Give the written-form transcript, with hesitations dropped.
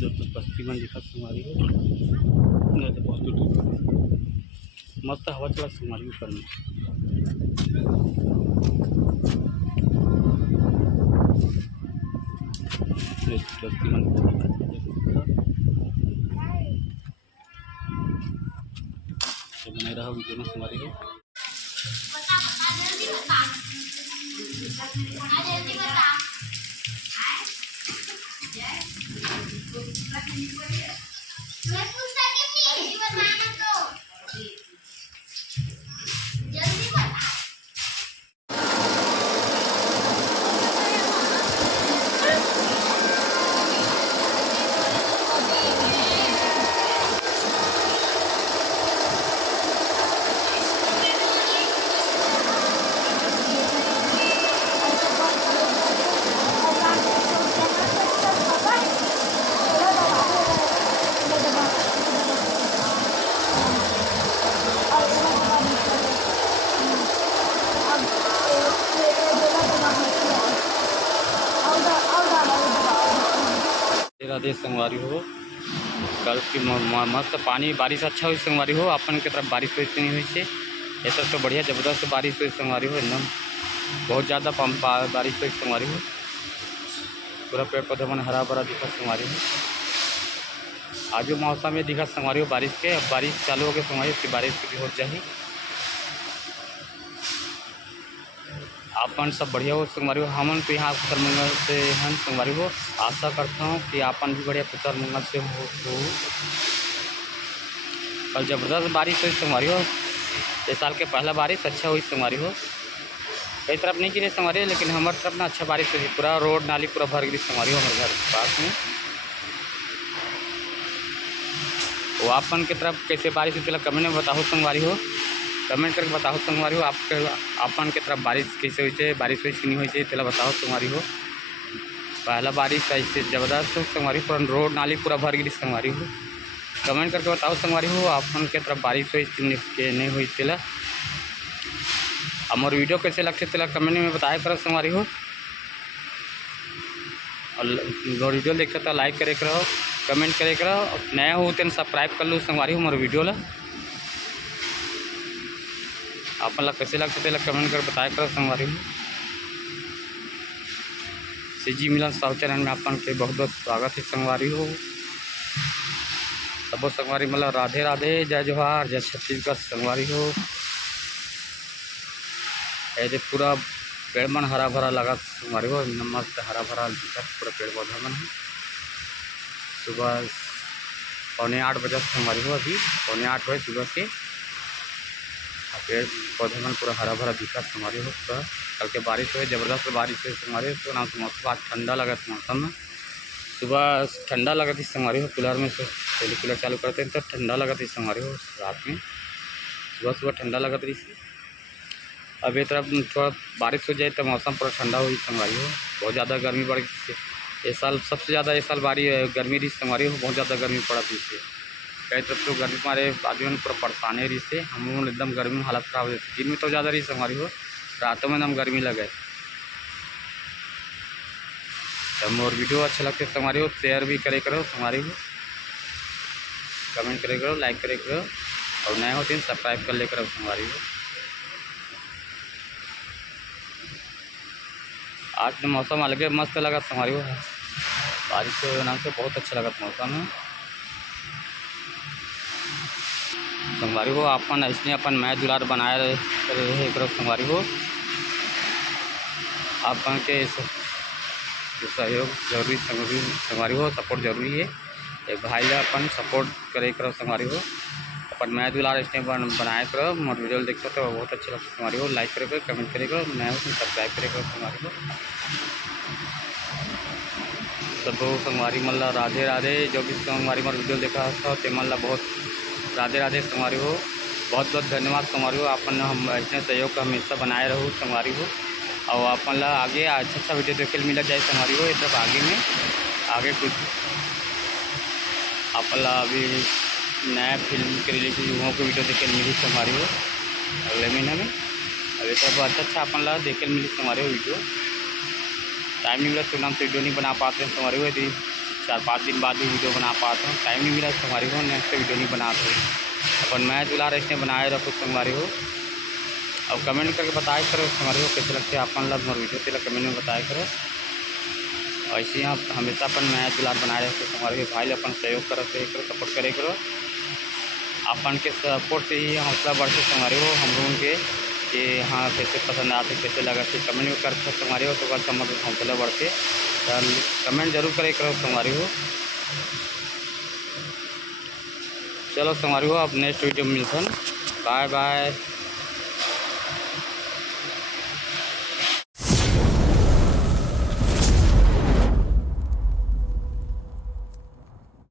दूर तक बस्ती मन दिखत संगवारी हो। नहीं तो बहुत दूर तक मस्त हवा चला संगवारी ऊपर में। बस्ती मन बने रहा वीडियो में संगवारी हो। राधे संगवारी हो। कल की मस्त पानी बारिश अच्छा हुई संगवारी हो। अपन के तरफ बारिश हुई नहीं हुई से ये तरफ तो बढ़िया जबरदस्त बारिश हुई संगवारी हो। एकदम बहुत ज़्यादा बारिश हुई संगवारी हो। पूरा पेड़ पौधे मन हरा भरा दिखा संगवारी हो। आज मौसम ये दिखा संगवारी हो बारिश के। अब बारिश चालू हो गई संगवारी की बारिश भी हो जाए। आपन सब बढ़िया हो संगवारी हो। हमन तो यहाँ कुशल मंगल से हन संगवारी हो। आशा करता हूँ कि आपन भी बढ़िया कुशल मंगल से हो। कल जबरदस्त बारिश हुई संगवारी हो। इस साल के पहला बारिश अच्छा हुई संगवारी हो। कई तरफ नहीं गिरे संगवारी हो, लेकिन हमारे तरफ ना अच्छा बारिश हुई। पूरा रोड नाली पूरा भर गई संगवारी हो। हमारे घर के पास में वो आपन की तरफ कैसे बारिश हुई कमेंट में बताओ संगवारी हो। कमेंट करके बताओ संगवारी हो। आपके आपन के तरफ बारिश कैसे हुई है, बारिश हुई कि नहीं हुई है बताओ संगवारी हो। पहला बारिश ऐसे जबरदस्त संगवारी पूरा रोड नाली पूरा भर गई संगवारी हो। कमेंट करके बताओ संगवारी हो आपन के तरफ बारिश हुई कि नहीं हुई तेला। हमारे वीडियो कैसे लगते तेला कमेंट में बताया करो संगवारी हो। और वीडियो देखते तो लाइक करे करो, कमेंट करे करो। नया हो तो सब्सक्राइब कर लो संगवारी हो हमारे वीडियो ला। अपन ला कैसे लगते थे कमेंट कर बताया करो संगवारी हो। सीजी मिलन साहु चैनल में अपन के बहुत बहुत स्वागत है संगवारी हो। सबो संगवारी मतलब राधे राधे, जय जोहार, जय छत्तीसगढ़ संगवारी हो। ऐसे पूरा पेड़ मन हरा भरा लगा संगवारी हो। मस्त हरा भरा दिखा पूरा पेड़ पौधा मन है। सुबह 7:45 बजे संगवारी हो। अभी 7:45 बजे सुबह के पेड़ पौधे मन पूरा हरा भरा दिखा संगवारी हो। पूरा कल के बारिश हुई जबरदस्त बारिश हुई संगवारी हो। तो ना मौसम आज ठंडा लगा मौसम में। सुबह ठंडा लगा थी संगवारी हो। कूलर में से पहले कूलर चालू करते हैं तो ठंडा लगा थी संगवारी हो। रात में सुबह सुबह ठंडा लगा थी। अब ये तरफ थोड़ा बारिश हो जाए तो मौसम पूरा ठंडा हुई संगवारी हो। बहुत ज़्यादा गर्मी बढ़ गई इस साल। सबसे ज़्यादा इस साल गर्मी रही संगवारी हो। बहुत ज़्यादा गर्मी पड़ा थी इससे। कई तरफ तो गर्मी हमारे आदमी पूरा परेशानी रही से। हम एकदम गर्मी में हालत खराब हो जाती। दिन में तो ज़्यादा रही संगवारी हो, रातों में एकदम गर्मी लगे। तो मोर वीडियो अच्छा लगते संगवारी हो शेयर भी करे करो संगवारी हो। कमेंट करे करो, लाइक करे करो और नए होते हैं सब्सक्राइब कर ले करो संगवारी हो। आज तो मौसम अलगे मस्त लगा संगवारी हो। बारिश के नाम से बहुत अच्छा लगा मौसम है संगवारी हो। अपन ऐसे अपन मैं दुलार बनाए रहे करो संगवारी हो। अपन के सहयोग जरूरी संगवारी हो। सपोर्ट जरूरी है। एक भाई ला अपन सपोर्ट करे करो संगवारी हो। अपन मैं दुलार ऐसे बनाए करो। मोर वीडियो देखते तो बहुत अच्छा लगता संगवारी हो। लाइक करे करो, कमेंट करे करो, नया हो सब्सक्राइब करे करो संगवारी हो। सब संगवारी मन ला राधे राधे। जो भी संगवारी मोर वीडियो देखा था ते मन ला बहुत राधे राधे संगवारी हो। बहुत बहुत धन्यवाद संगवारी हो। अपन हम ऐसे सहयोग का हमेशा बनाए रहो संगवारी हो। और अपन ला आगे अच्छा वीडियो देखे मिला जाए संगवारी हो। ये सब आगे में आगे कुछ अपन ला अभी नया फिल्म के रिलीज हुआ को वीडियो देखे मिली संगवारी हो अगले महीने में। अभी सब अच्छा अपन ला देखे मिली संगवारी हो वीडियो। टाइम मिला तो नाम से वीडियो नहीं बना पाते हैं संगवारी हो। यदि 4-5 दिन बाद ही वीडियो बना पाता हूँ, टाइम नहीं मिला संगवारी हो, नेक्स्ट वीडियो नहीं बनाते अपन मैच दुलार इसने बनाए रखो संगवारी हो। अब कमेंट करके बताया करो संगवारी हो कैसे लगते अपन ला मोर वीडियो तेला कमेंट में बताया करो। ऐसे ही आप हमेशा अपन मैच दुलार बनाए रखो संगवारी हो, भाई अपन सहयोग करो सपोर्ट करे करो। अपन के सपोर्ट से ही हौसला बढ़ते संगवारी हो हम लोगों के कि हाँ कैसे पसंद आते कैसे लगा थे कमेंट में करते संगवारी हो, तो बस हम हौसला बढ़ते कमेंट जरूर करे करो संगवारी हो। चलो संगवारी हो अब नेक्स्ट वीडियो में मिलते हैं, बाय बाय।